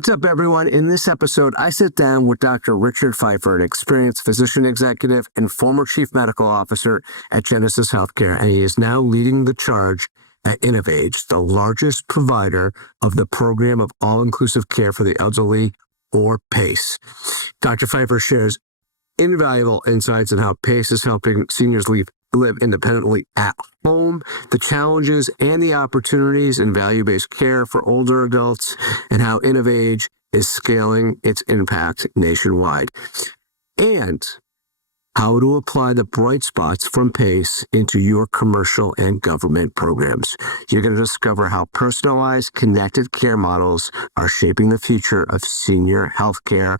What's up, everyone? In this episode, I sit down with Dr. Richard Feifer, an experienced physician executive and former chief medical officer at Genesis Healthcare, and he is now leading the charge at InnovAge, the largest provider of the program of all-inclusive care for the elderly, or PACE. Dr. Feifer shares invaluable insights on how PACE is helping seniors live independently at home, the challenges and the opportunities in value-based care for older adults, and how InnovAge is scaling its impact nationwide, and how to apply the bright spots from PACE into your commercial and government programs. You're going to discover how personalized, connected care models are shaping the future of senior healthcare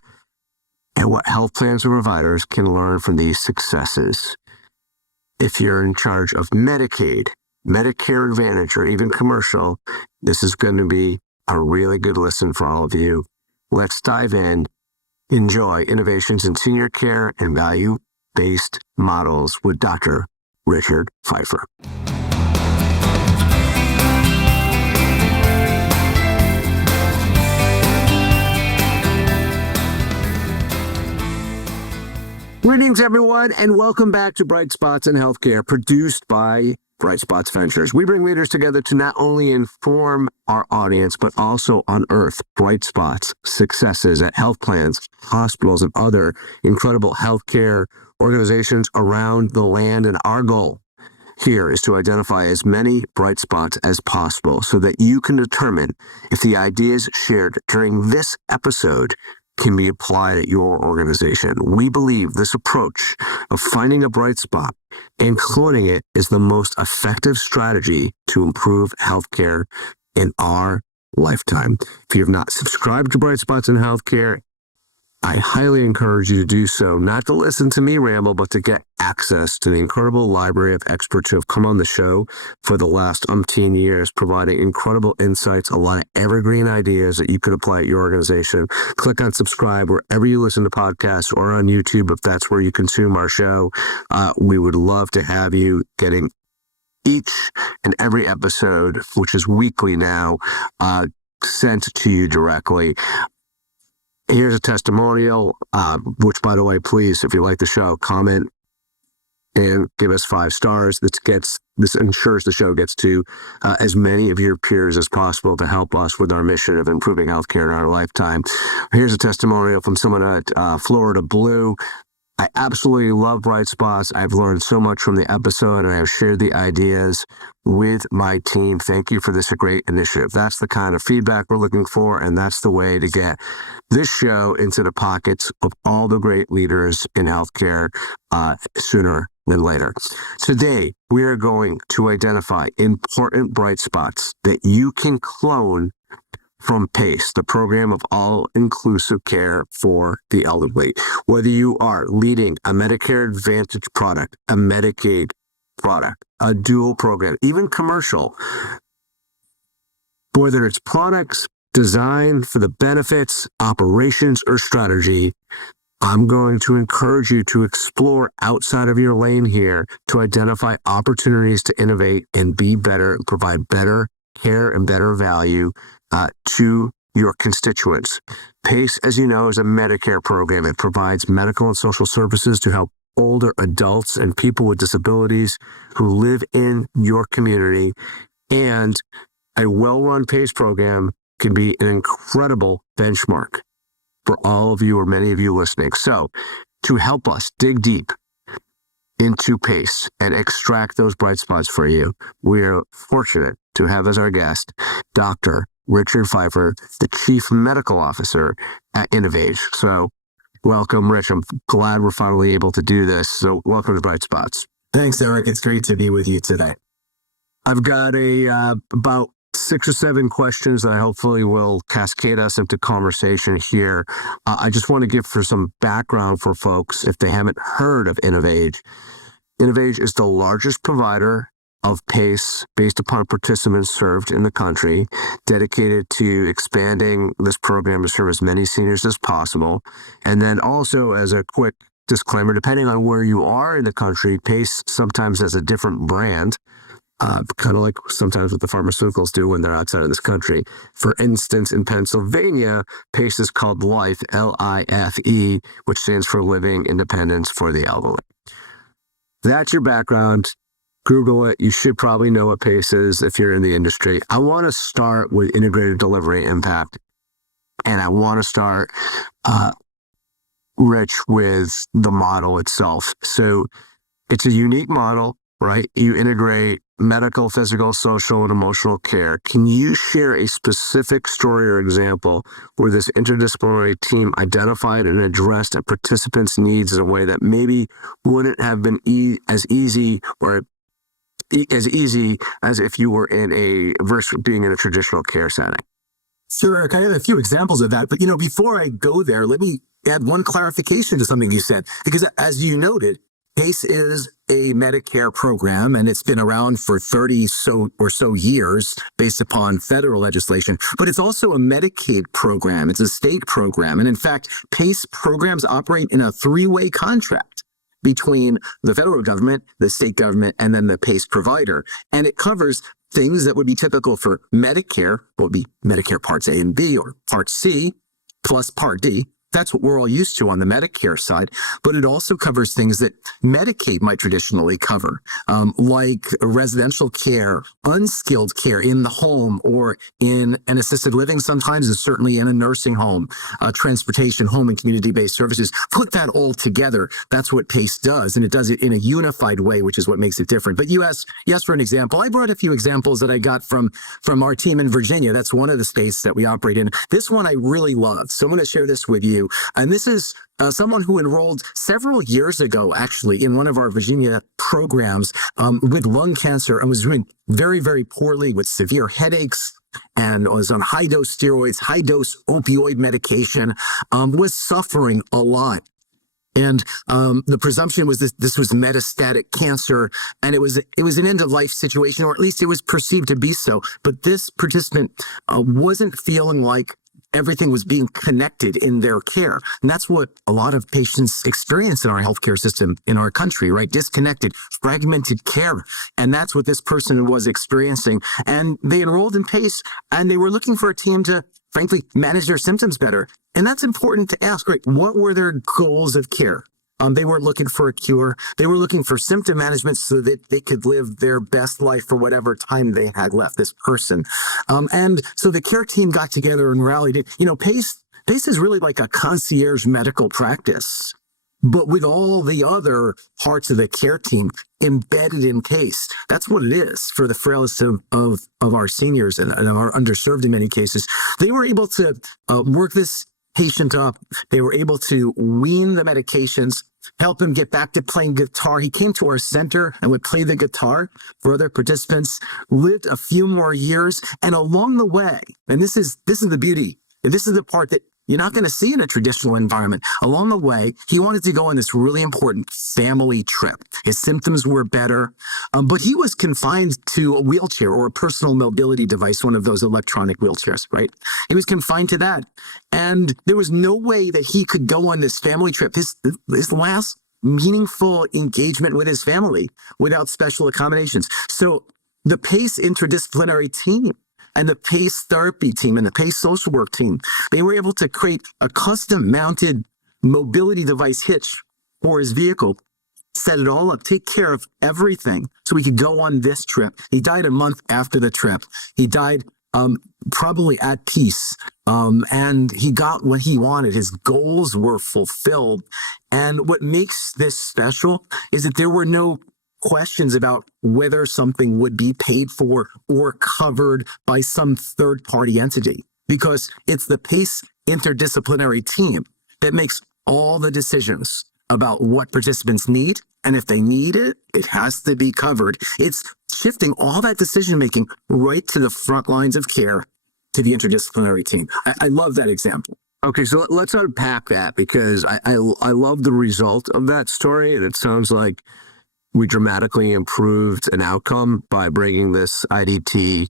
and what health plans and providers can learn from these successes. If you're in charge of Medicaid, Medicare Advantage, or even commercial, this is going to be a really good listen for all of you. Let's dive in. Enjoy Innovations in Senior Care and Value-Based Models with Dr. Richard Feifer. Greetings, everyone, and welcome back to Bright Spots in Healthcare, produced by Bright Spots Ventures. We bring leaders together to not only inform our audience, but also unearth bright spots, successes at health plans, hospitals, and other incredible healthcare organizations around the land. And our goal here is to identify as many bright spots as possible so that you can determine if the ideas shared during this episode can be applied at your organization. We believe this approach of finding a bright spot and cloning it is the most effective strategy to improve healthcare in our lifetime. If you have not subscribed to Bright Spots in Healthcare, I highly encourage you to do so, not to listen to me ramble, but to get access to the incredible library of experts who have come on the show for the last umpteen years, providing incredible insights, a lot of evergreen ideas that you could apply at your organization. Click on subscribe wherever you listen to podcasts or on YouTube if that's where you consume our show. We would love to have you getting each and every episode, which is weekly now, sent to you directly. Here's a testimonial, which, by the way, please, if you like the show, comment and give us 5 stars. This ensures the show gets to as many of your peers as possible to help us with our mission of improving healthcare in our lifetime. Here's a testimonial from someone at Florida Blue. I absolutely love Bright Spots. I've learned so much from the episode, and I have shared the ideas with my team. Thank you for this great initiative. That's the kind of feedback we're looking for, and that's the way to get this show into the pockets of all the great leaders in healthcare sooner than later. Today, we are going to identify important bright spots that you can clone from PACE, the program of all-inclusive care for the elderly. Whether you are leading a Medicare Advantage product, a Medicaid product, a dual program, even commercial, whether it's products designed for the benefits, operations, or strategy, I'm going to encourage you to explore outside of your lane here to identify opportunities to innovate and be better and provide better care and better value to your constituents. PACE, as you know, is a Medicare program. It provides medical and social services to help older adults and people with disabilities who live in your community. And a well-run PACE program can be an incredible benchmark for all of you or many of you listening. So to help us dig deep into PACE and extract those bright spots for you, we are fortunate to have as our guest Dr. Richard Feifer, the Chief Medical Officer at InnovAge. So welcome, Rich. I'm glad we're finally able to do this. So welcome to Bright Spots. Thanks, Eric. It's great to be with you today. I've got about 6 or 7 questions that I hopefully will cascade us into conversation here. I just want to give for some background for folks if they haven't heard of InnovAge. InnovAge is the largest provider of PACE based upon participants served in the country, dedicated to expanding this program to serve as many seniors as possible. And then also, as a quick disclaimer, depending on where you are in the country, PACE sometimes has a different brand. kind of like sometimes what the pharmaceuticals do when they're outside of this country. For instance, in Pennsylvania, PACE is called LIFE, L-I-F-E, which stands for Living Independence for the Elderly. That's your background. Google it. You should probably know what PACE is if you're in the industry. I want to start with integrated delivery impact. And I want to start, Rich, with the model itself. So it's a unique model, right? You integrate medical, physical, social, and emotional care. Can you share a specific story or example where this interdisciplinary team identified and addressed a participant's needs in a way that maybe wouldn't have been as easy as if you were versus being in a traditional care setting? Sure, Eric, I have a few examples of that. But, before I go there, let me add one clarification to something you said. Because as you noted, PACE is a Medicare program, and it's been around for 30 or so years based upon federal legislation. But it's also a Medicaid program. It's a state program. And in fact, PACE programs operate in a three-way contract between the federal government, the state government, and then the PACE provider. And it covers things that would be typical for Medicare, would be Medicare Parts A and B, or Part C plus Part D. That's what we're all used to on the Medicare side. But it also covers things that Medicaid might traditionally cover, like residential care, unskilled care in the home or in an assisted living sometimes, and certainly in a nursing home, transportation, home and community-based services. Put that all together. That's what PACE does. And it does it in a unified way, which is what makes it different. But you asked for an example. I brought a few examples that I got from our team in Virginia. That's one of the states that we operate in. This one I really love. So I'm going to share this with you. And this is someone who enrolled several years ago, actually, in one of our Virginia programs with lung cancer and was doing very, very poorly with severe headaches and was on high-dose steroids, high-dose opioid medication, was suffering a lot. And the presumption was this was metastatic cancer, and it was an end-of-life situation, or at least it was perceived to be so. But this participant wasn't feeling like everything was being connected in their care. And that's what a lot of patients experience in our healthcare system in our country, right? Disconnected, fragmented care. And that's what this person was experiencing. And they enrolled in PACE, and they were looking for a team to, frankly, manage their symptoms better. And that's important to ask, right? What were their goals of care? They weren't looking for a cure. They were looking for symptom management so that they could live their best life for whatever time they had left, this person. And so the care team got together and rallied. PACE is really like a concierge medical practice, but with all the other parts of the care team embedded in PACE. That's what it is for the frailest of our seniors and are underserved in many cases. They were able to work this patient up. They were able to wean the medications, help him get back to playing guitar. He came to our center and would play the guitar for other participants, lived a few more years. And along the way, and this is the beauty, and this is the part that you're not going to see in a traditional environment. Along the way, he wanted to go on this really important family trip. His symptoms were better, but he was confined to a wheelchair or a personal mobility device, one of those electronic wheelchairs, right? He was confined to that. And there was no way that he could go on this family trip, his last meaningful engagement with his family, without special accommodations. So the PACE interdisciplinary team and the PACE therapy team and the PACE social work team, they were able to create a custom mounted mobility device hitch for his vehicle, set it all up, take care of everything so he could go on this trip. He died a month after the trip. He died probably at peace, and he got what he wanted. His goals were fulfilled. And what makes this special is that there were no questions about whether something would be paid for or covered by some third-party entity, because it's the PACE interdisciplinary team that makes all the decisions about what participants need, and if they need it, it has to be covered. It's shifting all that decision-making right to the front lines of care, to the interdisciplinary team. I love that example. Okay, so let's unpack that, because I love the result of that story, and it sounds like we dramatically improved an outcome by bringing this IDT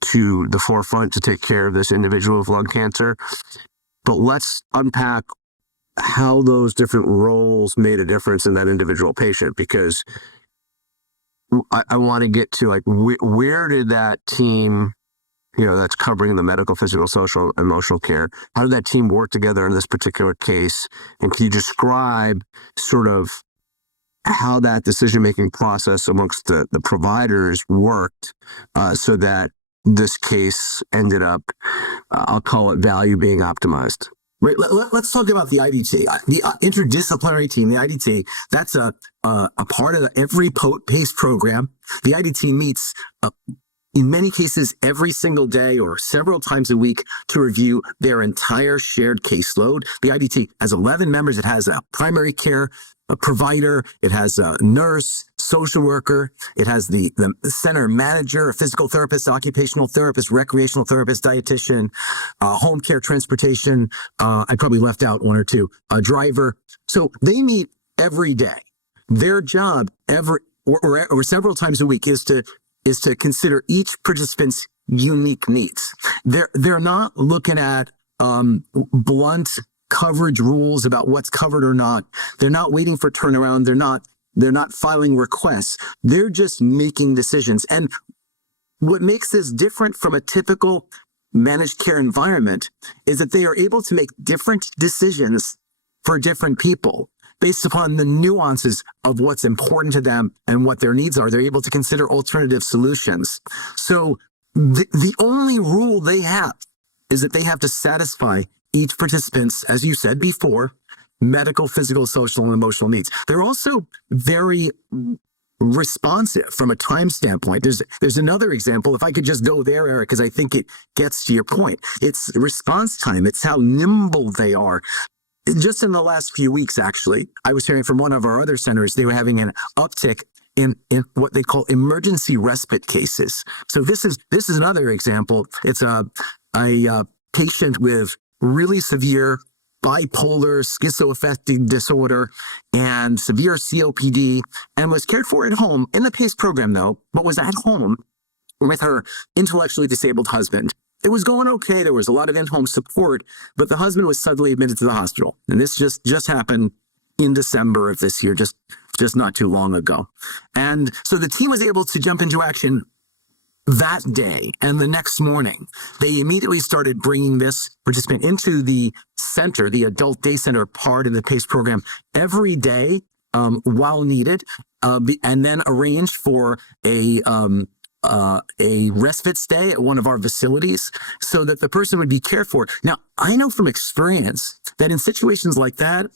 to the forefront to take care of this individual with lung cancer. But let's unpack how those different roles made a difference in that individual patient, because I want to get to like where did that team, that's covering the medical, physical, social, emotional care, how did that team work together in this particular case? And can you describe sort of how that decision-making process amongst the providers worked so that this case ended up, I'll call it value being optimized? Right. Let's talk about the IDT, the interdisciplinary team, the IDT. That's a part of every PACE program. The IDT meets in many cases every single day or several times a week to review their entire shared caseload. The IDT has 11 members. It has a primary care provider. It has a nurse, social worker. It has the center manager, a physical therapist, occupational therapist, recreational therapist, dietitian, home care, transportation. I probably left out one or two, a driver. So they meet every day. Their job or several times a week is to consider each participant's unique needs. They're not looking at blunt coverage rules about what's covered or not. They're not waiting for turnaround. They're not filing requests. They're just making decisions. And what makes this different from a typical managed care environment is that they are able to make different decisions for different people based upon the nuances of what's important to them and what their needs are. They're able to consider alternative solutions. So the only rule they have is that they have to satisfy each participant's, as you said before, medical, physical, social, and emotional needs. They're also very responsive from a time standpoint. There's another example. If I could just go there, Eric, because I think it gets to your point. It's response time. It's how nimble they are. Just in the last few weeks, actually, I was hearing from one of our other centers, they were having an uptick in what they call emergency respite cases. So this is another example. It's a patient with really severe bipolar schizoaffective disorder and severe COPD, and was cared for at home in the PACE program, though, but was at home with her intellectually disabled husband. It was going okay. There was a lot of in-home support, but the husband was suddenly admitted to the hospital. And this just happened in December of this year, just not too long ago. And so the team was able to jump into action that day, and the next morning, they immediately started bringing this participant into the center, the adult day center part of the PACE program every day while needed, and then arranged for a respite stay at one of our facilities so that the person would be cared for. Now, I know from experience that in situations like that,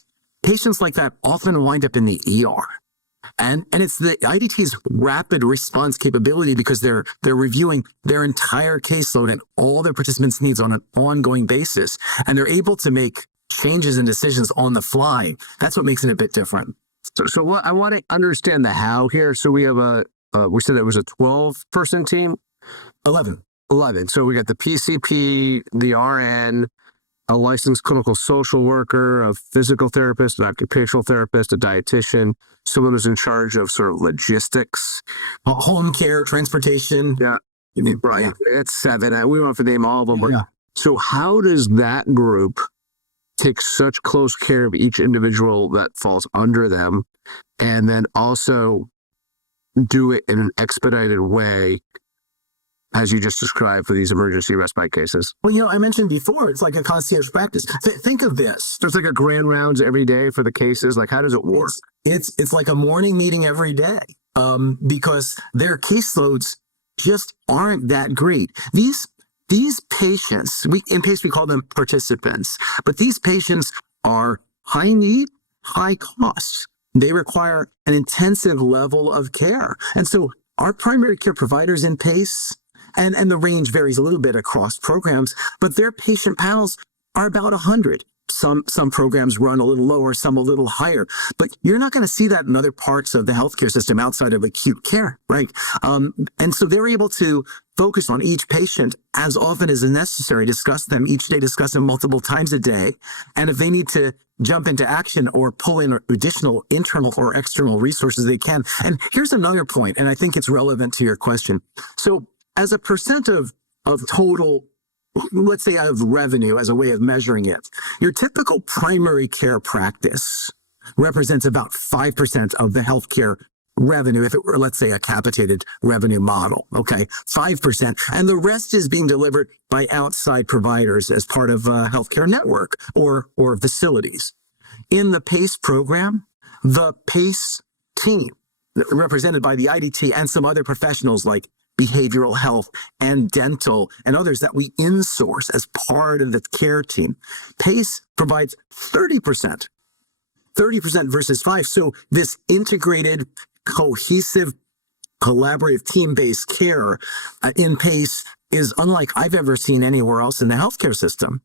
patients like that often wind up in the ER. And it's the IDT's rapid response capability because they're reviewing their entire caseload and all their participants' needs on an ongoing basis. And they're able to make changes and decisions on the fly. That's what makes it a bit different. So what I want to understand the how here. So we have we said it was a 12-person team? 11. So we got the PCP, the RN, a licensed clinical social worker, a physical therapist, an occupational therapist, a dietitian, someone who's in charge of sort of logistics. Home care, transportation. Yeah. Right. That's 7. We don't have to name all of them. Yeah. So how does that group take such close care of each individual that falls under them and then also do it in an expedited way, as you just described, for these emergency respite cases? Well, I mentioned before, it's like a concierge practice. Think of this. There's like a grand rounds every day for the cases. Like, how does it work? It's like a morning meeting every day because their caseloads just aren't that great. These patients, in PACE we call them participants, but these patients are high need, high cost. They require an intensive level of care. And so our primary care providers in PACE, and the range varies a little bit across programs, but their patient panels are about 100. Some programs run a little lower, some a little higher, but you're not going to see that in other parts of the healthcare system outside of acute care, right? And so they're able to focus on each patient as often as is necessary, discuss them each day, discuss them multiple times a day. And if they need to jump into action or pull in additional internal or external resources, they can. And here's another point, and I think it's relevant to your question. So as a percent of total, let's say of revenue as a way of measuring it, your typical primary care practice represents about 5% of the healthcare revenue, if it were, let's say, a capitated revenue model, okay, 5%, and the rest is being delivered by outside providers as part of a healthcare network or facilities. In the PACE program, the PACE team, represented by the IDT and some other professionals like behavioral health and dental and others that we insource as part of the care team, PACE provides 30% versus 5%. So this integrated, cohesive, collaborative, team-based care in PACE is unlike I've ever seen anywhere else in the healthcare system.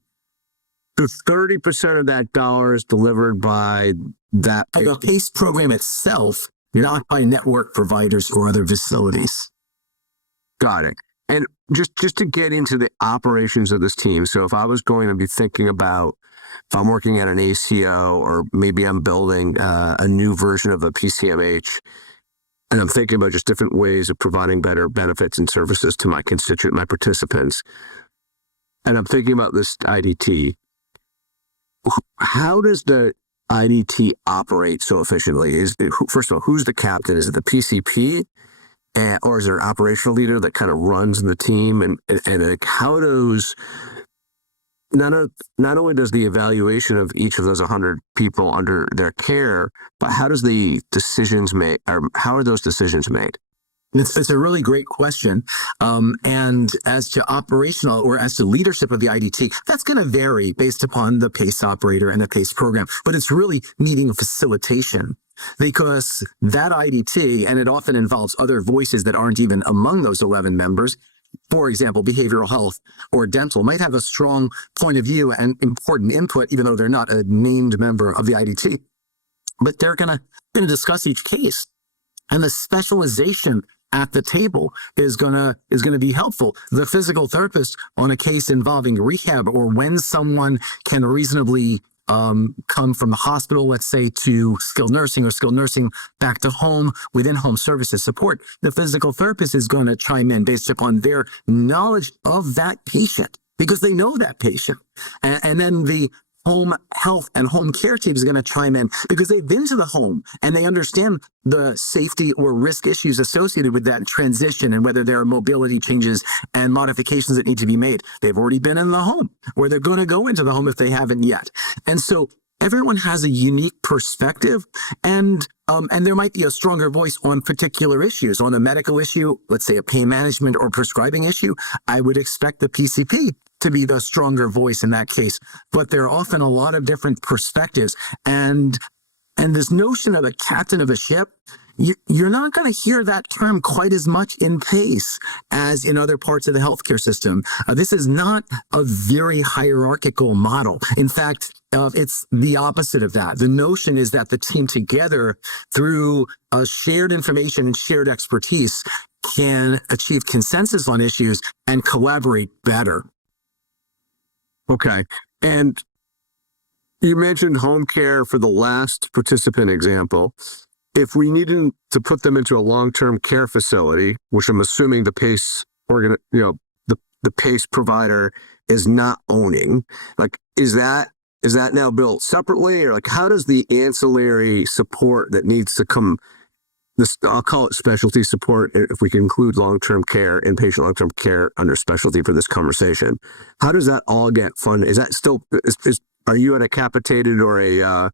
So 30% of that dollar is delivered by that The PACE program itself, not by network providers or other facilities. Got it. And just to get into the operations of this team. So if I was going to be thinking about if I'm working at an ACO or maybe I'm building a new version of a PCMH, and I'm thinking about just different ways of providing better benefits and services to my participants, and I'm thinking about this IDT, how does the IDT operate so efficiently? First of all, who's the captain? Is it the PCP? Or is there an operational leader that kind of runs the team? And like how does not only does the evaluation of each of those 100 people under their care, but how does the decisions made, or how are those decisions made? It's a really great question. And as to operational or as to leadership of the IDT, that's going to vary based upon the PACE operator and the PACE program. But it's really meeting facilitation because that IDT, and it often involves other voices that aren't even among those 11 members, for example, behavioral health or dental, might have a strong point of view and important input, even though they're not a named member of the IDT. But they're going to discuss each case. And the specialization at the table is gonna be helpful. The physical therapist on a case involving rehab or when someone can reasonably come from the hospital, let's say, to skilled nursing or skilled nursing back to home within home services support, the physical therapist is going to chime in based upon their knowledge of that patient because they know that patient. And then the home health and home care team is going to chime in because they've been to the home and they understand the safety or risk issues associated with that transition and whether there are mobility changes and modifications that need to be made. They've already been in the home or they're going to go into the home if they haven't yet. And so everyone has a unique perspective and there might be a stronger voice on particular issues. On a medical issue, let's say a pain management or prescribing issue, I would expect the PCP to be the stronger voice in that case. But there are often a lot of different perspectives. And this notion of a captain of a ship, you're not going to hear that term quite as much in PACE as in other parts of the healthcare system. This is not a very hierarchical model. In fact, it's the opposite of that. The notion is that the team together, through shared information and shared expertise, can achieve consensus on issues and collaborate better. Okay. And you mentioned home care for the last participant example. If we needed to put them into a long-term care facility, which I'm assuming the PACE the PACE provider is not owning, like, is that now built separately, or like how does the ancillary support that needs to come, I'll call it specialty support, if we can include long-term care, inpatient long-term care under specialty for this conversation. How does that all get funded? Is that still, are you at a capitated or a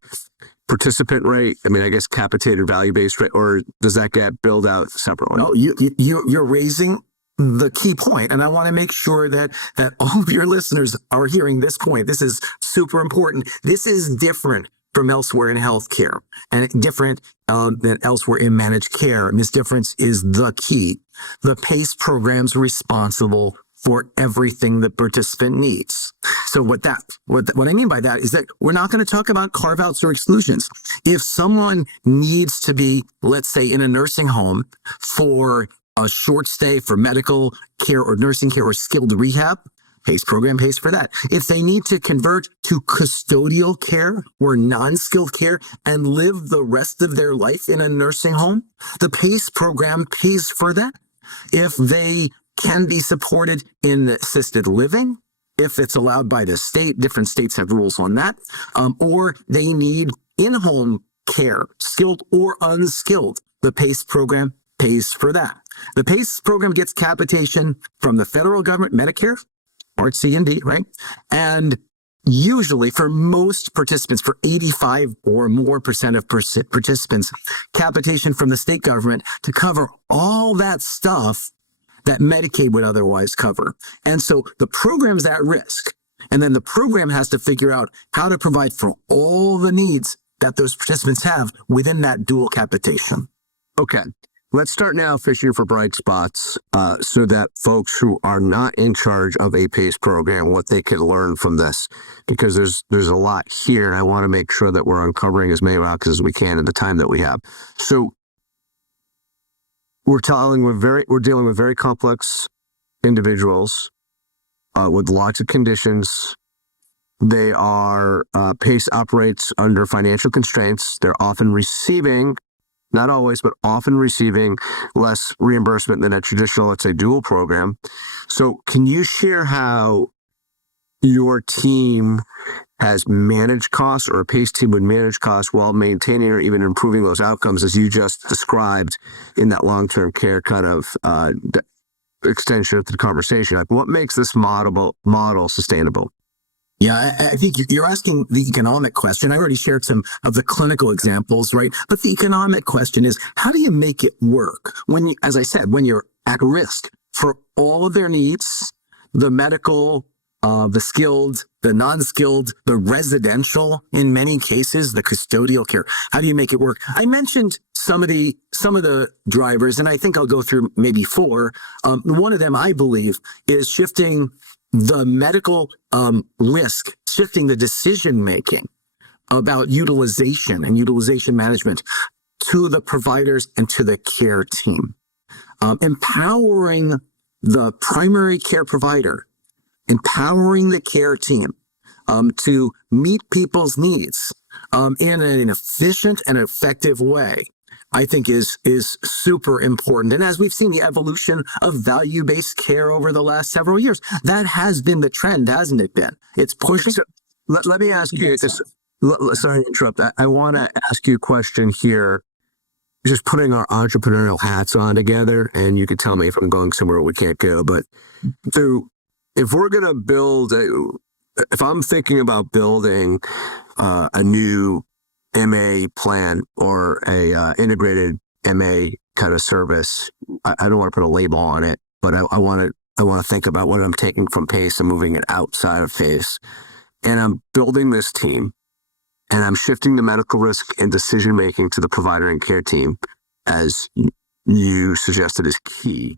participant rate? I mean, I guess capitated value-based rate, or does that get billed out separately? No, you're raising the key point, and I want to make sure that all of your listeners are hearing this point. This is super important. This is different from elsewhere in healthcare and different than elsewhere in managed care. And this difference is the key. The PACE program's responsible for everything the participant needs. So what I mean by that is that we're not going to talk about carve-outs or exclusions. If someone needs to be, let's say, in a nursing home for a short stay for medical care or nursing care or skilled rehab, PACE program pays for that. If they need to convert to custodial care or non-skilled care and live the rest of their life in a nursing home, the PACE program pays for that. If they can be supported in assisted living, if it's allowed by the state, different states have rules on that, or they need in-home care, skilled or unskilled, the PACE program pays for that. The PACE program gets capitation from the federal government, Medicare, Part C and D, right? And usually for most participants, for 85 or more percent of participants, capitation from the state government to cover all that stuff that Medicaid would otherwise cover. And so the program's at risk. And then the program has to figure out how to provide for all the needs that those participants have within that dual capitation. Okay. Let's start now fishing for bright spots so that folks who are not in charge of a PACE program, what they can learn from this, because there's a lot here, and I want to make sure that we're uncovering as many rocks as we can in the time that we have. So we're dealing with very complex individuals with lots of conditions. They are PACE operates under financial constraints. They're often receiving, not always, but often receiving less reimbursement than a traditional, let's say, dual program. So can you share how your team has managed costs, or a PACE team would manage costs while maintaining or even improving those outcomes as you just described in that long-term care kind of extension of the conversation? Like, what makes this model sustainable? Yeah, I think you're asking the economic question. I already shared some of the clinical examples, right? But the economic question is, how do you make it work when you, as I said, when you're at risk for all of their needs, the medical, the skilled, the non-skilled, the residential, in many cases, the custodial care. How do you make it work? I mentioned some of the drivers, and I think I'll go through maybe four. One of them, I believe, is shifting the medical risk, shifting the decision-making about utilization and utilization management to the providers and to the care team. Empowering the primary care provider, empowering the care team to meet people's needs in an efficient and effective way, I think is super important. And as we've seen the evolution of value-based care over the last several years, that has been the trend, hasn't it been? It's pushing. So, let me ask you this. Sorry to interrupt. I want to ask you a question here, just putting our entrepreneurial hats on together, and you can tell me if I'm going somewhere we can't go. But so if we're going to build, if I'm thinking about building a new MA plan or a integrated MA kind of service, I don't want to put a label on it, but I want to think about what I'm taking from PACE and moving it outside of PACE. And I'm building this team, and I'm shifting the medical risk and decision making to the provider and care team, as you suggested is key.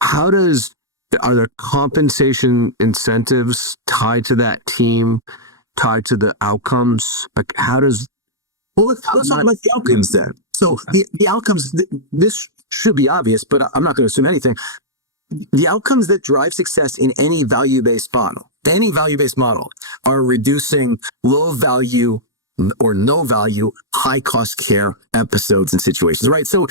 Are there compensation incentives tied to that team, tied to the outcomes? Like, let's talk about the outcomes then. So the outcomes, this should be obvious, but I'm not going to assume anything. The outcomes that drive success in any value-based model are reducing low value or no value, high cost care episodes and situations, right? So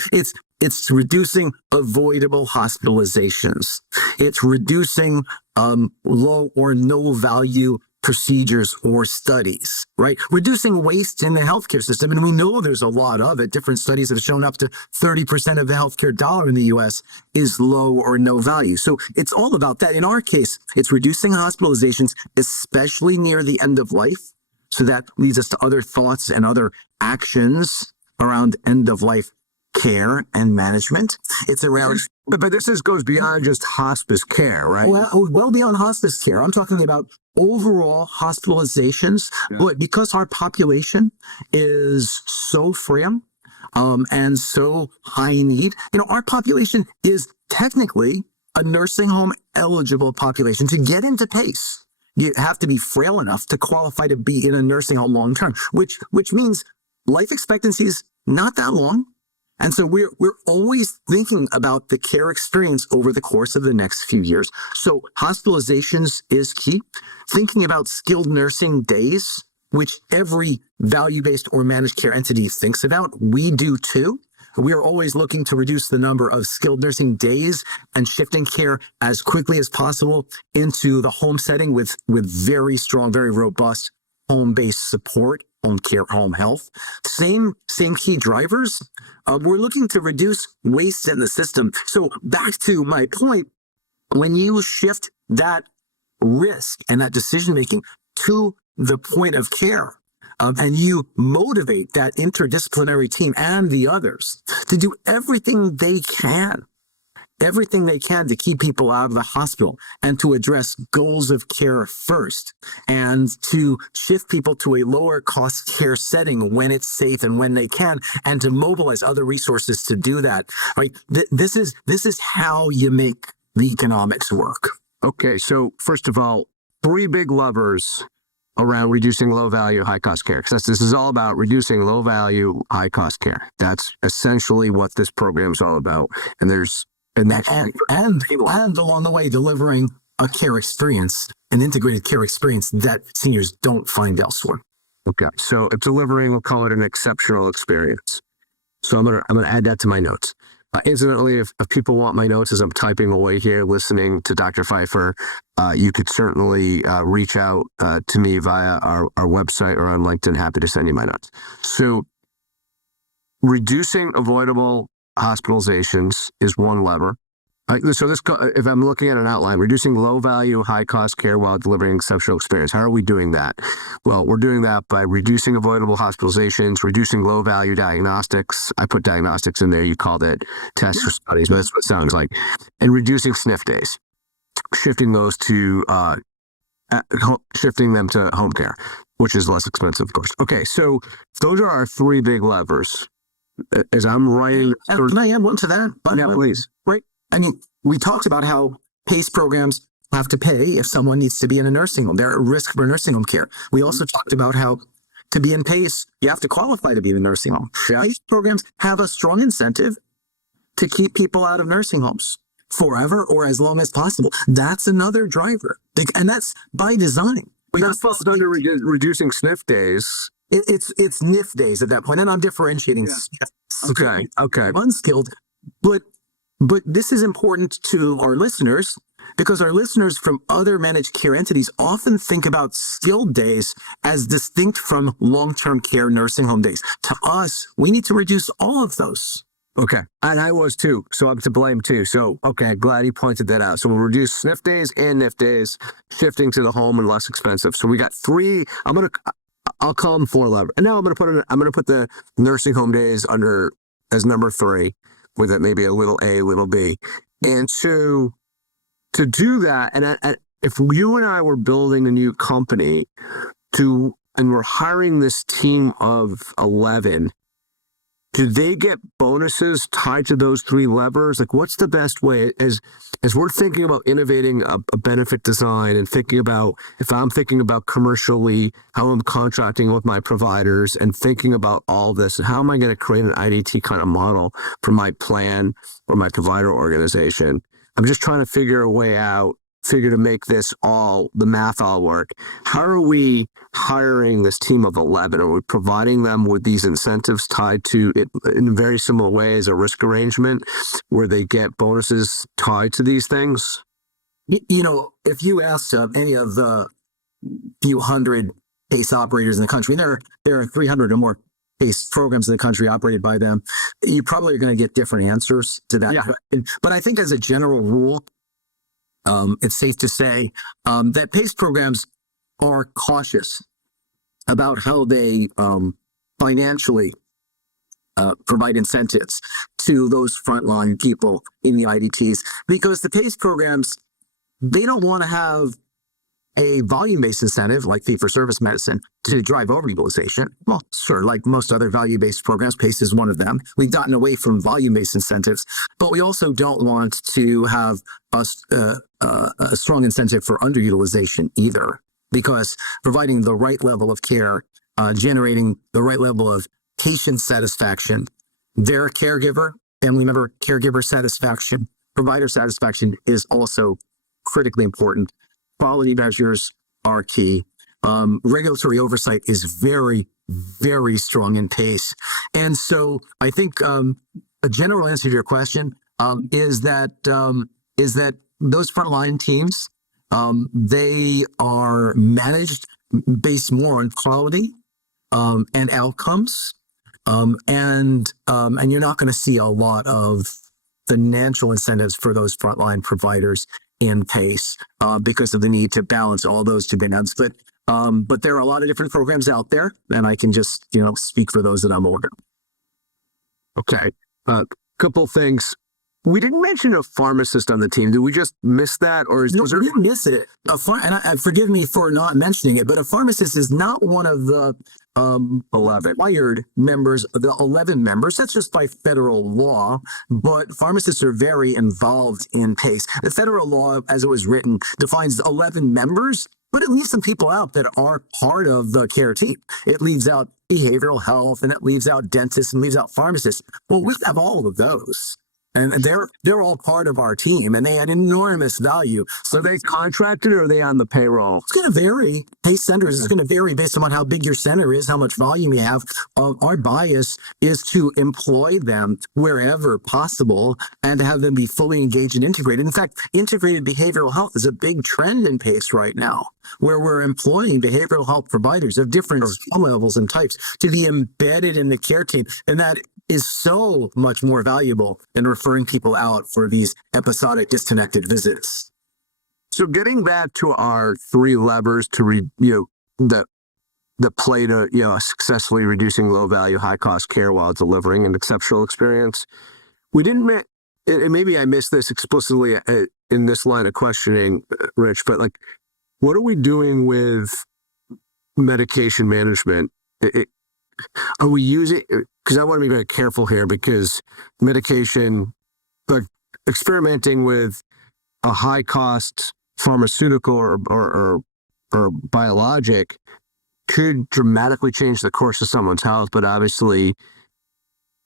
it's reducing avoidable hospitalizations. It's reducing low or no value procedures or studies, right? Reducing waste in the healthcare system. And we know there's a lot of it. Different studies have shown up to 30% of the healthcare dollar in the US is low or no value. So it's all about that. In our case, it's reducing hospitalizations, especially near the end of life. So that leads us to other thoughts and other actions around end of life care and management. It's around, but this goes beyond just hospice care, right? Well beyond hospice care. I'm talking about overall hospitalizations, but because our population is so frail and so high need, our population is technically a nursing home eligible population. To get into PACE, you have to be frail enough to qualify to be in a nursing home long term, which means life expectancy is not that long. And so we're always thinking about the care experience over the course of the next few years. So hospitalizations is key. Thinking about skilled nursing days, which every value-based or managed care entity thinks about, we do too. We are always looking to reduce the number of skilled nursing days and shifting care as quickly as possible into the home setting with very strong, very robust home-based support home care, home health. Same key drivers. We're looking to reduce waste in the system. So back to my point, when you shift that risk and that decision making to the point of care, and you motivate that interdisciplinary team and the others to do everything they can to keep people out of the hospital and to address goals of care first and to shift people to a lower cost care setting when it's safe and when they can, and to mobilize other resources to do that. Right? This is how you make the economics work. Okay, so first of all, three big levers around reducing low value, high cost care. Because this is all about reducing low value, high cost care. That's essentially what this program is all about. And along the way, delivering a care experience, an integrated care experience that seniors don't find elsewhere. Okay, so it's delivering, we'll call it an exceptional experience. So I'm gonna add that to my notes. Incidentally, if people want my notes as I'm typing away here, listening to Dr. Feifer, you could certainly reach out to me via our website or on LinkedIn. Happy to send you my notes. So reducing avoidable hospitalizations is one lever. So if I'm looking at an outline, reducing low value, high cost care while delivering exceptional experience. How are we doing that? Well, we're doing that by reducing avoidable hospitalizations, reducing low value diagnostics. I put diagnostics in there. You called it tests or studies, but that's what it sounds like. And reducing sniff days, shifting those to, shifting them to home care, which is less expensive, of course. Okay. So those are our three big levers. As I'm writing. Can I add one to that? Yeah, please. Right. I mean, we talked about how PACE programs have to pay if someone needs to be in a nursing home. They're at risk for nursing home care. We also talked about how to be in PACE, you have to qualify to be in a nursing home. Yeah. PACE programs have a strong incentive to keep people out of nursing homes forever or as long as possible. That's another driver. And that's by design. That falls under reducing sniff days. It's NIF days at that point, and I'm differentiating. Yeah. Okay. Unskilled, but this is important to our listeners because our listeners from other managed care entities often think about skilled days as distinct from long-term care nursing home days. To us, we need to reduce all of those. Okay. And I was too. So I'm to blame too. So, okay. Glad you pointed that out. So we'll reduce sniff days and NIF days, shifting to the home and less expensive. So we got three. I'll call them four levers. And now I'm going to put the nursing home days under as number three, with it maybe a little A, little B. And so to do that, and if you and I were building a new company and we're hiring this team of 11, do they get bonuses tied to those three levers? Like, what's the best way as we're thinking about innovating a benefit design and thinking about, if I'm thinking about commercially, how I'm contracting with my providers and thinking about all this, how am I going to create an IDT kind of model for my plan or my provider organization? I'm just trying to figure to make the math all work. How are we hiring this team of 11? Are we providing them with these incentives tied to it in very similar ways, a risk arrangement where they get bonuses tied to these things? You know, if you asked any of the few hundred PACE operators in the country, and there are 300 or more PACE programs in the country operated by them, you probably are going to get different answers to that. Yeah. But I think as a general rule, it's safe to say that PACE programs are cautious about how they financially provide incentives to those frontline people in the IDTs, because the PACE programs, they don't want to have a volume-based incentive like fee-for-service medicine to drive overutilization. Well, sure, like most other value-based programs, PACE is one of them. We've gotten away from volume-based incentives, but we also don't want to have a strong incentive for underutilization either, because providing the right level of care, generating the right level of patient satisfaction, their caregiver, family member, caregiver satisfaction, provider satisfaction is also critically important. Quality measures are key. Regulatory oversight is very, very strong in PACE. And so I think a general answer to your question is that those frontline teams, they are managed based more on quality and outcomes. And you're not going to see a lot of financial incentives for those frontline providers in PACE because of the need to balance all those demands. But there are a lot of different programs out there, and I can just speak for those that I'm aware of. Okay. Couple things. We didn't mention a pharmacist on the team. Did we just miss that, or was there? We didn't miss it. Forgive me for not mentioning it, but a pharmacist is not one of the 11 required members, the 11 members. That's just by federal law. But pharmacists are very involved in PACE. The federal law, as it was written, defines 11 members, but it leaves some people out that are part of the care team. It leaves out behavioral health, and it leaves out dentists, and leaves out pharmacists. Well, we have all of those. And they're all part of our team, and they add enormous value. So are they contracted, or are they on the payroll? It's going to vary. PACE centers is going to vary based on how big your center is, how much volume you have. Our bias is to employ them wherever possible and to have them be fully engaged and integrated. In fact, integrated behavioral health is a big trend in PACE right now, where we're employing behavioral health providers of different skill levels and types to be embedded in the care team. And that is so much more valuable than referring people out for these episodic disconnected visits. So getting back to our three levers to the play to successfully reducing low value, high cost care while delivering an exceptional experience. We didn't, and maybe I missed this explicitly in this line of questioning, Rich, but what are we doing with medication management? Are we using, because I want to be very careful here, because medication, experimenting with a high cost pharmaceutical or biologic could dramatically change the course of someone's health, but obviously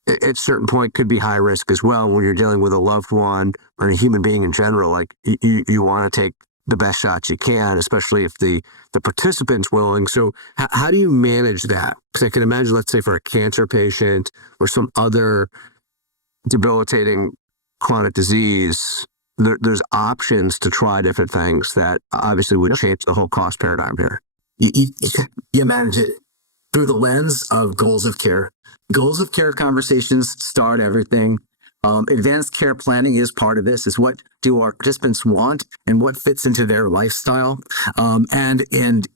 at a certain point could be high risk as well when you're dealing with a loved one or a human being in general. You want to take the best shots you can, especially if the participant's willing. So how do you manage that? Because I can imagine, let's say for a cancer patient or some other debilitating chronic disease, there's options to try different things that obviously would change the whole cost paradigm here. You manage it through the lens of goals of care. Goals of care conversations start everything. Advanced care planning is part of this, is what do our participants want and what fits into their lifestyle. And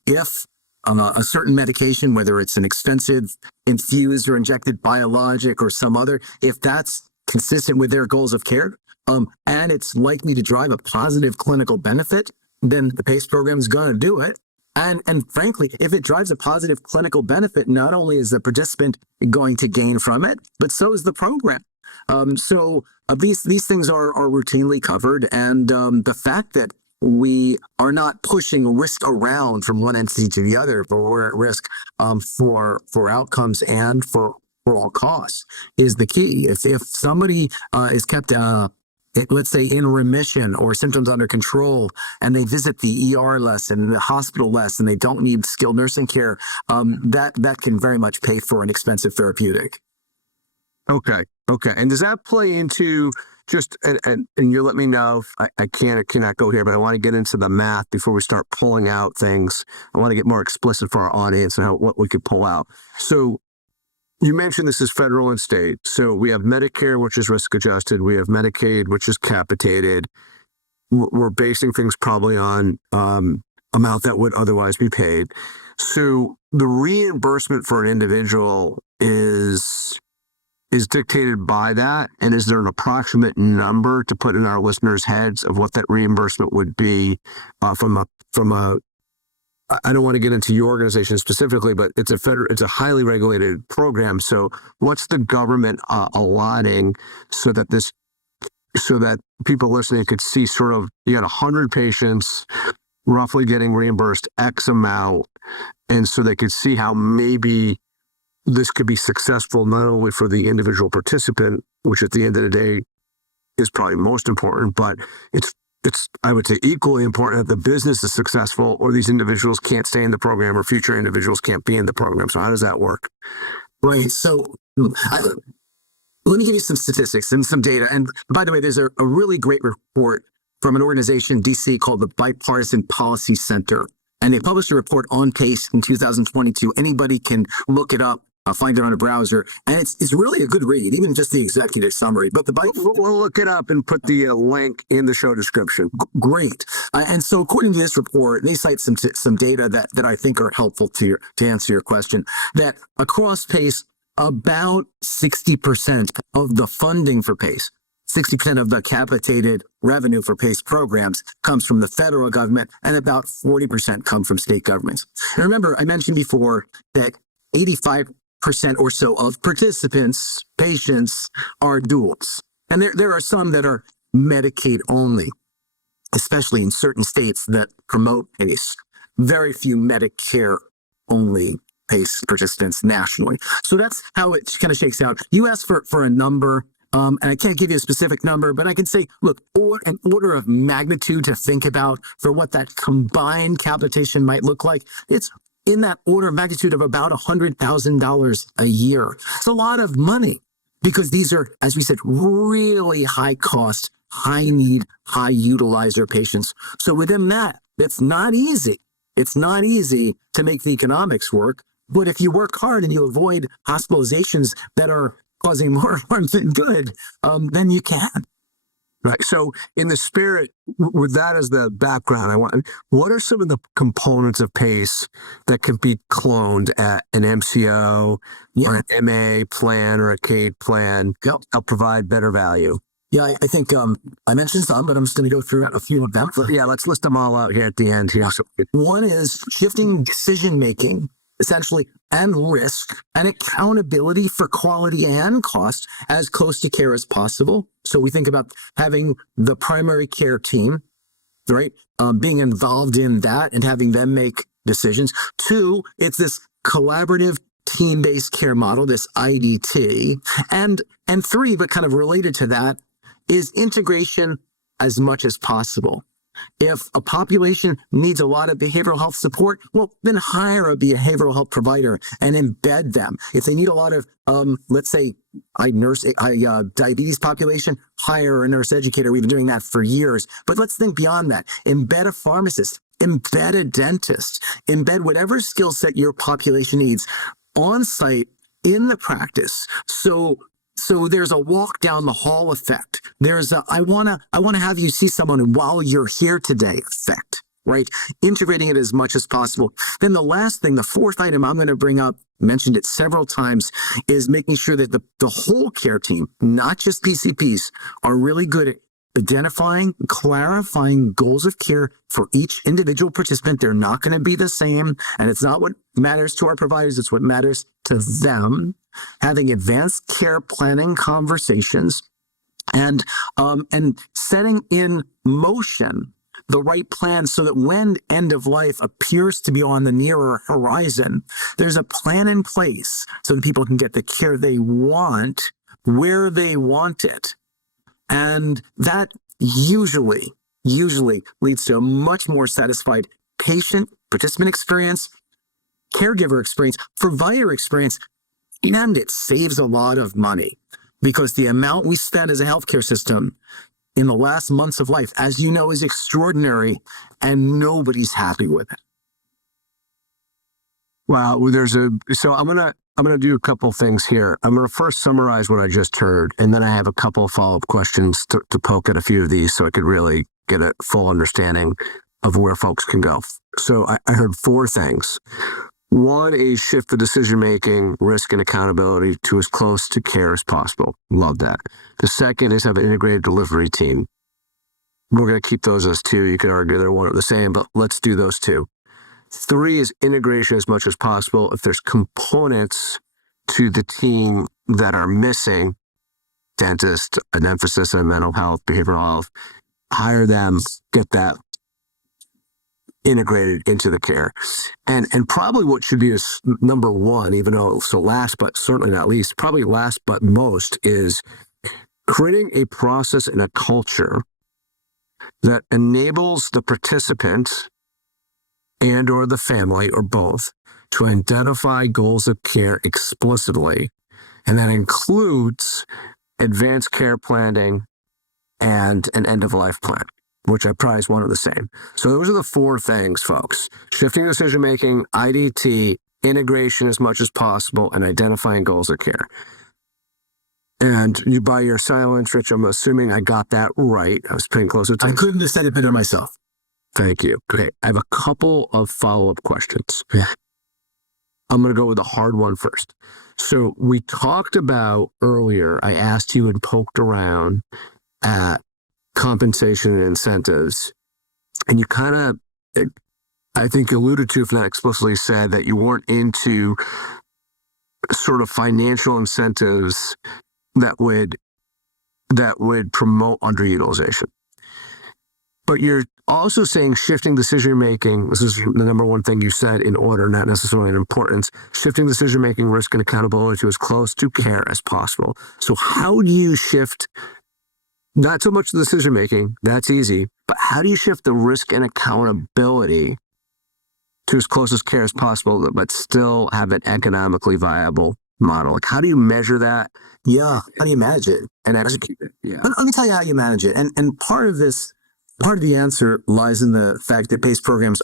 if a certain medication, whether it's an expensive infused or injected biologic or some other, if that's consistent with their goals of care, and it's likely to drive a positive clinical benefit, then the PACE program is going to do it. And frankly, if it drives a positive clinical benefit, not only is the participant going to gain from it, but so is the program. So these things are routinely covered, and the fact that we are not pushing risk around from one entity to the other, but we're at risk for outcomes and for all costs is the key. If somebody is kept let's say in remission or symptoms under control, and they visit the ER less and the hospital less, and they don't need skilled nursing care, that can very much pay for an expensive therapeutic. Okay. And does that play into just, and you let me know if I can or cannot go here, but I want to get into the math before we start pulling out things. I want to get more explicit for our audience and what we could pull out. So you mentioned this is federal and state. So we have Medicare, which is risk adjusted. We have Medicaid, which is capitated. We're basing things probably on amount that would otherwise be paid. So the reimbursement for an individual is dictated by that? And is there an approximate number to put in our listeners' heads of what that reimbursement would be from a I don't want to get into your organization specifically, but it's a highly regulated program. So what's the government allotting so that people listening could see sort of, you got 100 patients roughly getting reimbursed X amount, and so they could see how maybe this could be successful not only for the individual participant, which at the end of the day is probably most important, but it's I would say equally important that the business is successful, or these individuals can't stay in the program, or future individuals can't be in the program. So how does that work? Right. So let me give you some statistics and some data. And by the way, there's a really great report from an organization in DC called the Bipartisan Policy Center. And they published a report on PACE in 2022. Anybody can look it up. I'll find it on a browser, and it's really a good read, even just the executive summary. But we'll look it up and put the link in the show description. Great. And so, according to this report, they cite some data that I think are helpful to answer your question. That across PACE, about 60% of the funding for PACE, 60% of the capitated revenue for PACE programs comes from the federal government, and about 40% come from state governments. And remember, I mentioned before that 85% or so of participants, patients, are duals. And there are some that are Medicaid only, especially in certain states that promote PACE. Very few Medicare only PACE participants nationally. So that's how it kind of shakes out. You asked for a number, and I can't give you a specific number, but I can say, look, an order of magnitude to think about for what that combined capitation might look like. It's in that order of magnitude of about $100,000 a year. It's a lot of money because these are, as we said, really high cost, high need, high utilizer patients. So within that, it's not easy. It's not easy to make the economics work. But if you work hard and you avoid hospitalizations that are causing more harm than good, then you can. Right. So in the spirit, with that as the background, what are some of the components of PACE that can be cloned at an MCO or an MA plan or a CAID plan? Help provide better value. Yeah, I think I mentioned some, but I'm just going to go through a few of them. Yeah, let's list them all out here at the end. Here. One is shifting decision-making, essentially, and risk and accountability for quality and cost as close to care as possible. So we think about having the primary care team, right, being involved in that and having them make decisions. Two, it's this collaborative team-based care model, this IDT. And three, but kind of related to that, is integration as much as possible. If a population needs a lot of behavioral health support, well, then hire a behavioral health provider and embed them. If they need a lot of, let's say, diabetes population, hire a nurse educator. We've been doing that for years. But let's think beyond that. Embed a pharmacist, embed a dentist, embed whatever skill set your population needs on site in the practice. So there's a walk down the hall effect. There's a I wanna have you see someone while you're here today effect, right? Integrating it as much as possible. Then the last thing, the fourth item I'm going to bring up, mentioned it several times, is making sure that the whole care team, not just PCPs, are really good at identifying, clarifying goals of care for each individual participant. They're not going to be the same, and it's not what matters to our providers, it's what matters to them. Having advanced care planning conversations and setting in motion the right plan so that when end of life appears to be on the nearer horizon, there's a plan in place so that people can get the care they want where they want it. And that usually leads to a much more satisfied patient, participant experience, caregiver experience, provider experience, and it saves a lot of money because the amount we spend as a healthcare system in the last months of life, as you know, is extraordinary, and nobody's happy with it. Wow, so I'm gonna do a couple things here. I'm gonna first summarize what I just heard, and then I have a couple of follow-up questions to poke at a few of these, so I could really get a full understanding of where folks can go. So I heard four things. One is shift the decision-making, risk, and accountability to as close to care as possible. Love that. The second is have an integrated delivery team. We're going to keep those as two. You could argue they're one or the same, but let's do those two. Three is integration as much as possible. If there's components to the team that are missing, dentist, an emphasis on mental health, behavioral health, hire them, get that integrated into the care. And probably what should be number one, even though so last but certainly not least, probably last but most, is creating a process and a culture that enables the participant and or the family or both to identify goals of care explicitly. And that includes advanced care planning and an end-of-life plan. which I probably is one of the same. So those are the four things, folks. Shifting decision-making, IDT, integration as much as possible, and identifying goals of care. And you, by your silence, Rich, I'm assuming I got that right. I was paying close attention. I couldn't have said it better myself. Thank you. Okay, I have a couple of follow-up questions. Yeah. I'm going to go with the hard one first. So we talked about earlier, I asked you and poked around at compensation and incentives, and you kind of, I think, alluded to, if not explicitly said, that you weren't into sort of financial incentives that would promote underutilization. But you're also saying shifting decision-making, this is the number one thing you said in order, not necessarily in importance, shifting decision-making, risk, and accountability to as close to care as possible. So how do you shift, not so much the decision-making, that's easy, but how do you shift the risk and accountability to as close as care as possible, but still have an economically viable model? Like, how do you measure that? Yeah. How do you manage it? And execute it? Yeah. Let me tell you how you manage it. And part of the answer lies in the fact that PACE programs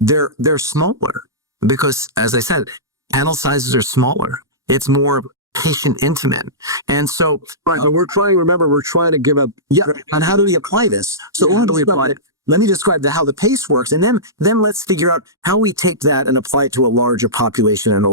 they're smaller because, as I said, panel sizes are smaller. It's more patient intimate. And so, right, but we're trying to give up. Yeah. And how do we apply this? So how do we apply it? Let me describe how the PACE works, and then let's figure out how we take that and apply it to a larger population and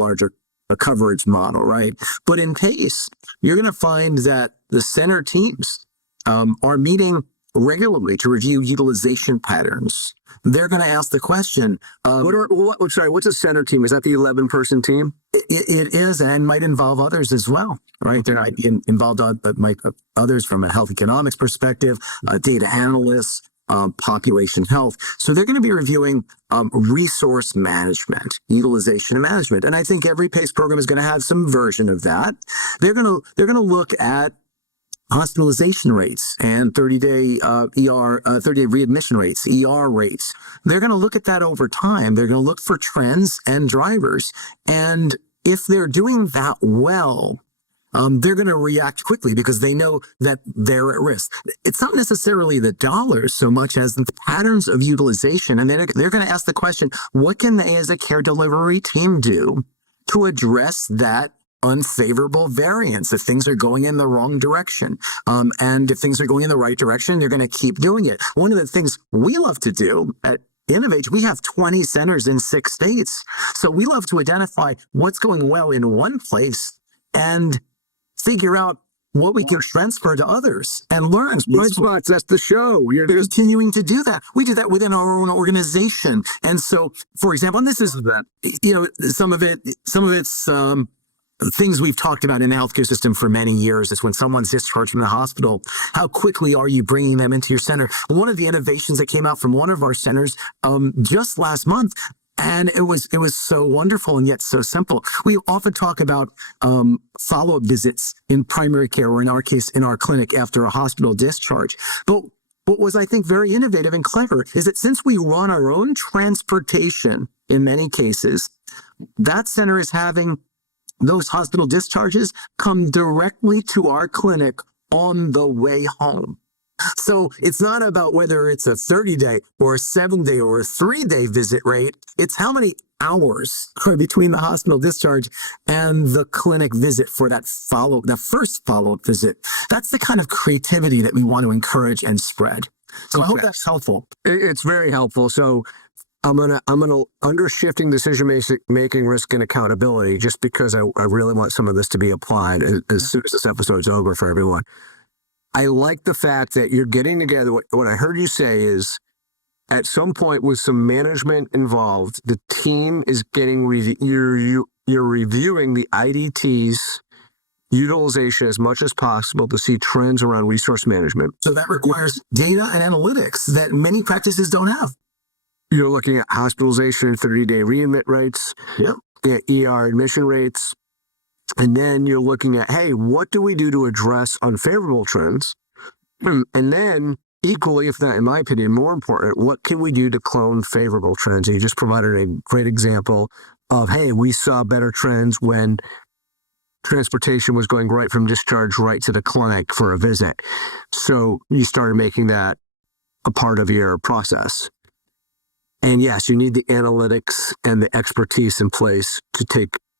a coverage model, right? But in PACE, you're going to find that the center teams are meeting regularly to review utilization patterns. They're going to ask the question. What's a center team? Is that the 11-person team? It is, and might involve others as well, right? There might be involved others from a health economics perspective, data analysts, population health. So they're going to be reviewing resource management, utilization management. And I think every PACE program is going to have some version of that. They're going to look at hospitalization rates and 30-day readmission rates, ER rates. They're going to look at that over time. They're going to look for trends and drivers. And if they're doing that well, they're going to react quickly because they know that they're at risk. It's not necessarily the dollars so much as the patterns of utilization. And they're going to ask the question, what can they as a care delivery team do to address that unfavorable variance if things are going in the wrong direction? And if things are going in the right direction, they're going to keep doing it. One of the things we love to do at InnovAge, we have 20 centers in 6 states. So we love to identify what's going well in one place and figure out what we can transfer to others and learn. Bright spots, that's the show. You're continuing to do that. We do that within our own organization. And so, for example, and this is that, some of it's things we've talked about in the healthcare system for many years is when someone's discharged from the hospital, how quickly are you bringing them into your center? One of the innovations that came out from one of our centers just last month, and it was so wonderful and yet so simple. We often talk about follow-up visits in primary care, or in our case, in our clinic after a hospital discharge. But what was, I think, very innovative and clever is that since we run our own transportation in many cases, that center is having those hospital discharges come directly to our clinic on the way home. So it's not about whether it's a 30-day or a 7-day or a 3-day visit rate. It's how many hours are between the hospital discharge and the clinic visit for that first follow-up visit. That's the kind of creativity that we want to encourage and spread. So I hope that's helpful. It's very helpful. So I'm gonna under shifting decision making, risk, and accountability, just because I really want some of this to be applied as soon as this episode's over for everyone. I like the fact that you're getting together. What I heard you say is, at some point with some management involved, the team is getting you're reviewing the IDT's utilization as much as possible to see trends around resource management. So that requires data and analytics that many practices don't have. You're looking at hospitalization, 30-day readmit rates, ER admission rates. And then you're looking at, hey, what do we do to address unfavorable trends? And then equally, if not, in my opinion, more important, what can we do to clone favorable trends? And you just provided a great example of, hey, we saw better trends when transportation was going right from discharge right to the clinic for a visit. So you started making that a part of your process. And yes, you need the analytics and the expertise in place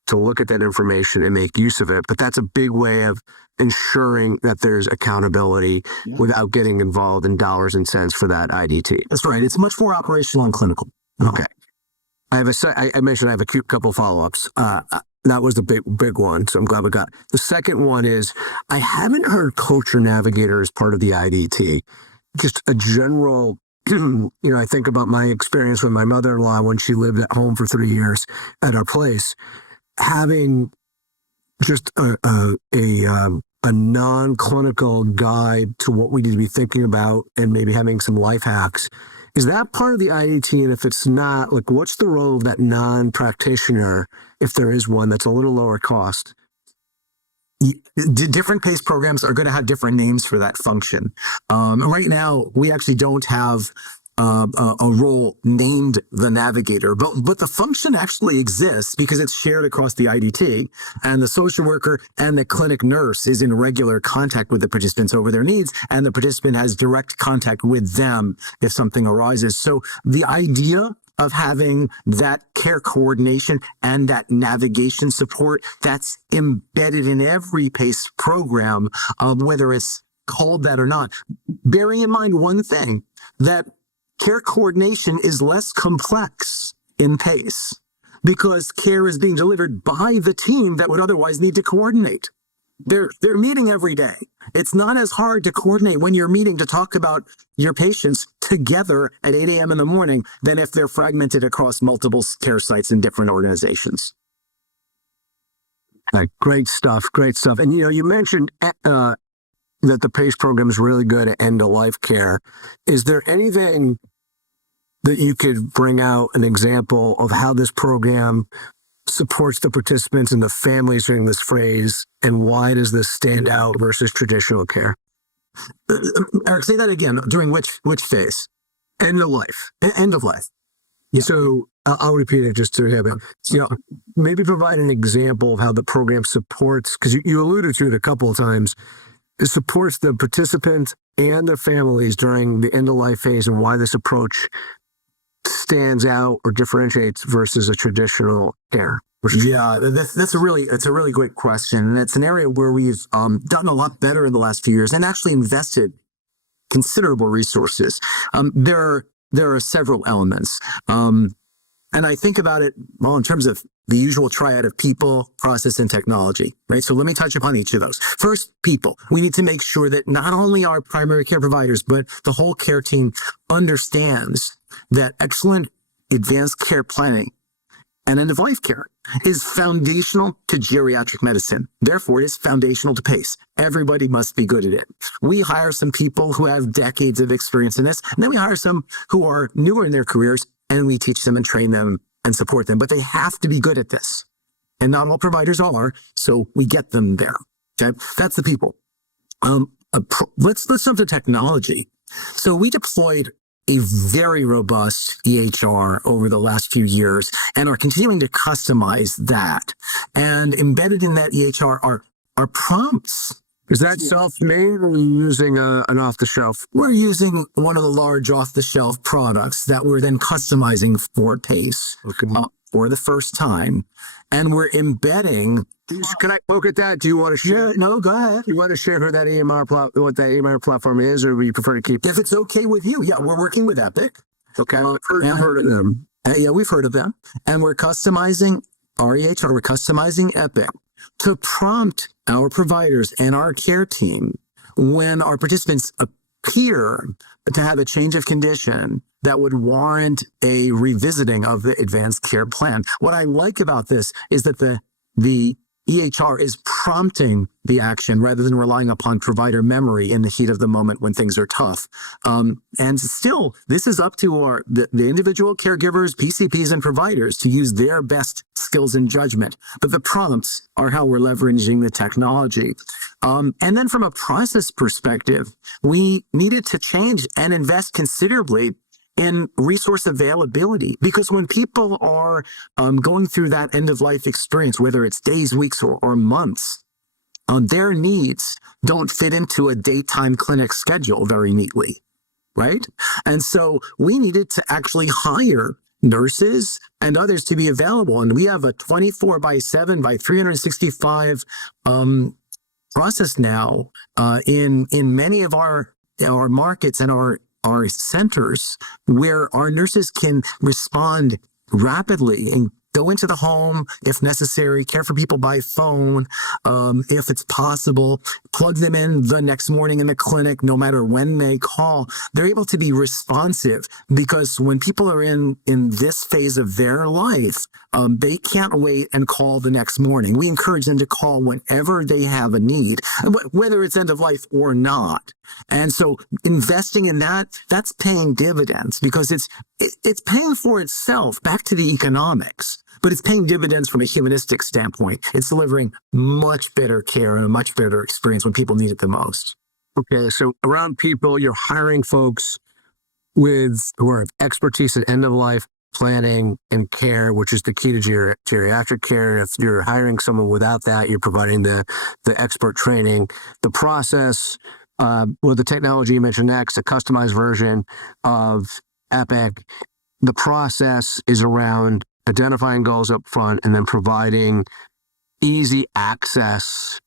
to look at that information and make use of it. But that's a big way of ensuring that there's accountability without getting involved in dollars and cents for that IDT. That's right. It's much more operational and clinical. Okay. I mentioned I have a couple follow-ups. That was the big one, so I'm glad we got it. The second one is, I haven't heard coach or navigator as part of the IDT. Just a general, I think about my experience with my mother-in-law when she lived at home for 3 years at our place, having just a non-clinical guide to what we need to be thinking about and maybe having some life hacks. Is that part of the IDT? And if it's not, like, what's the role of that non-practitioner, if there is one that's a little lower cost? Different PACE programs are going to have different names for that function. Right now, we actually don't have a role named the navigator, but the function actually exists because it's shared across the IDT, and the social worker and the clinic nurse is in regular contact with the participants over their needs, and the participant has direct contact with them if something arises. So the idea of having that care coordination and that navigation support, that's embedded in every PACE program, whether it's called that or not. Bearing in mind one thing, that care coordination is less complex in PACE because care is being delivered by the team that would otherwise need to coordinate. They're meeting every day. It's not as hard to coordinate when you're meeting to talk about your patients together at 8 a.m. in the morning than if they're fragmented across multiple care sites in different organizations. Great stuff. And you mentioned that the PACE program is really good at end-of-life care. Is there anything that you could bring out an example of how this program supports the participants and the families during this phase, and why does this stand out versus traditional care? Eric, say that again. During which phase? End of life. End of life. Yeah. So I'll repeat it just to have it. Maybe provide an example of how the program supports, because you alluded to it a couple of times. It supports the participants and their families during the end of life phase, and why this approach stands out or differentiates versus a traditional care. Yeah, that's a really great question, and it's an area where we've done a lot better in the last few years and actually invested considerable resources. There are several elements, and I think about it in terms of the usual triad of people, process, and technology, right? So let me touch upon each of those. First, people. We need to make sure that not only our primary care providers, but the whole care team understands that excellent advanced care planning and end-of-life care is foundational to geriatric medicine. Therefore, it is foundational to PACE. Everybody must be good at it. We hire some people who have decades of experience in this, and then we hire some who are newer in their careers, and we teach them and train them and support them. But they have to be good at this. And not all providers are, so we get them there. Okay? That's the people. Let's jump to technology. So we deployed a very robust EHR over the last few years and are continuing to customize that. And embedded in that EHR are prompts. Is that self-made, or are you using an off-the-shelf? We're using one of the large off-the-shelf products that we're then customizing for PACE for the first time. And we're embedding. Can I poke at that? Do you want to share? No, go ahead. You want to share what that EMR platform is, or would you prefer to keep it? If it's okay with you. Yeah, we're working with Epic. Okay. I've heard of them. Yeah, we've heard of them. And we're customizing our EHR. We're customizing Epic to prompt our providers and our care team when our participants appear to have a change of condition that would warrant a revisiting of the advanced care plan. What I like about this is that the EHR is prompting the action rather than relying upon provider memory in the heat of the moment when things are tough. And still, this is up to the individual caregivers, PCPs, and providers to use their best skills and judgment. But the prompts are how we're leveraging the technology. And then from a process perspective, we needed to change and invest considerably in resource availability, because when people are going through that end-of-life experience, whether it's days, weeks, or months, their needs don't fit into a daytime clinic schedule very neatly. right? And so we needed to actually hire nurses and others to be available. And we have a 24/7 by 365 process now in many of our markets and our centers, where our nurses can respond rapidly and go into the home if necessary, care for people by phone, if it's possible, plug them in the next morning in the clinic, no matter when they call. They're able to be responsive, because when people are in this phase of their life, they can't wait and call the next morning. We encourage them to call whenever they have a need, whether it's end of life or not. And so investing in that's paying dividends, because it's paying for itself back to the economics, but it's paying dividends from a humanistic standpoint. It's delivering much better care and a much better experience when people need it the most. Okay, so around people, you're hiring folks who have expertise in end of life planning and care, which is the key to geriatric care. If you're hiring someone without that, you're providing the expert training, the process. The technology you mentioned next, a customized version of Epic. The process is around identifying goals up front and then providing easy access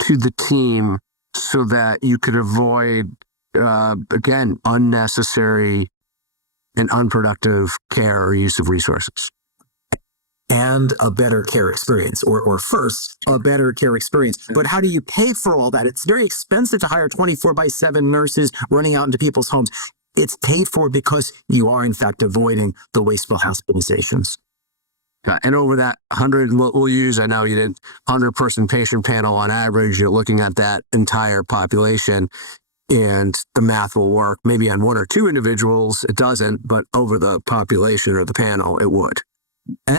to the team so that you could avoid, again, unnecessary and unproductive care or use of resources. And a better care experience, or first, a better care experience. But how do you pay for all that? It's very expensive to hire 24/7 nurses running out into people's homes. It's paid for because you are, in fact, avoiding the wasteful hospitalizations. And over that 100, we'll use, I know you did 100-person patient panel on average, you're looking at that entire population, and the math will work. Maybe on one or two individuals, it doesn't, but over the population or the panel, it would.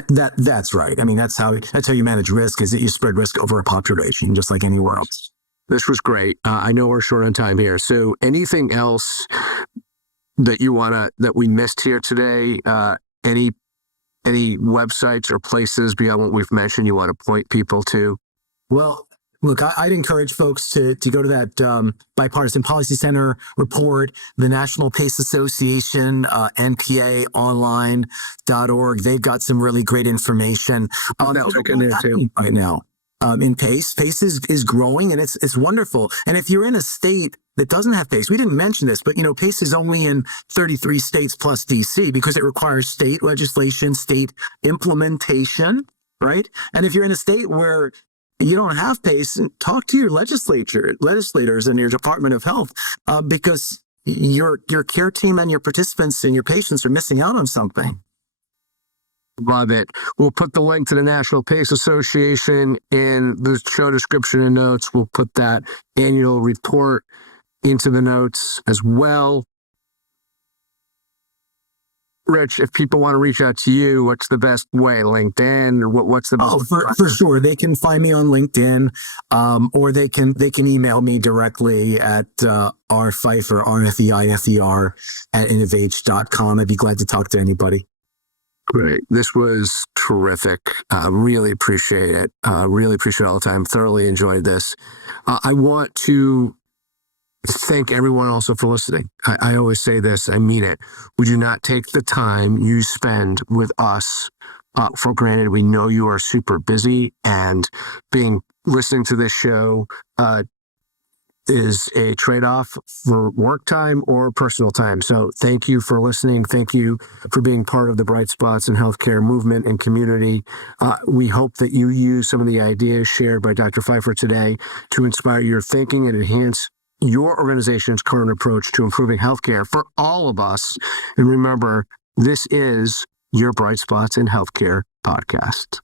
That's right. I mean, that's how you manage risk, is that you spread risk over a population, just like anywhere else. This was great. I know we're short on time here. So anything else that we missed here today? Any websites or places beyond what we've mentioned you want to point people to? Well, look, I'd encourage folks to go to that Bipartisan Policy Center report, the National PACE Association, npaonline.org. They've got some really great information. That'll check in there too. Right now, in PACE. PACE is growing, and it's wonderful. And if you're in a state that doesn't have PACE, we didn't mention this, but PACE is only in 33 states plus DC, because it requires state legislation, state implementation, right? And if you're in a state where you don't have PACE, talk to your legislators and your Department of Health, because your care team and your participants and your patients are missing out on something. Love it. We'll put the link to the National PACE Association in the show description and notes. We'll put that annual report into the notes as well. Rich, if people want to reach out to you, what's the best way? LinkedIn, or what's the best? Oh, for sure. They can find me on LinkedIn, or they can email me directly at rfeifer, RFEIFER, at InnovAge.com. I'd be glad to talk to anybody. Great. This was terrific. Really appreciate it. Really appreciate all the time. Thoroughly enjoyed this. I want to thank everyone also for listening. I always say this, I mean it. Would you not take the time you spend with us for granted? We know you are super busy, and listening to this show is a trade-off for work time or personal time. So thank you for listening. Thank you for being part of the Bright Spots in Healthcare movement and community. We hope that you use some of the ideas shared by Dr. Feifer today to inspire your thinking and enhance your organization's current approach to improving healthcare for all of us. And remember, this is your Bright Spots in Healthcare podcast.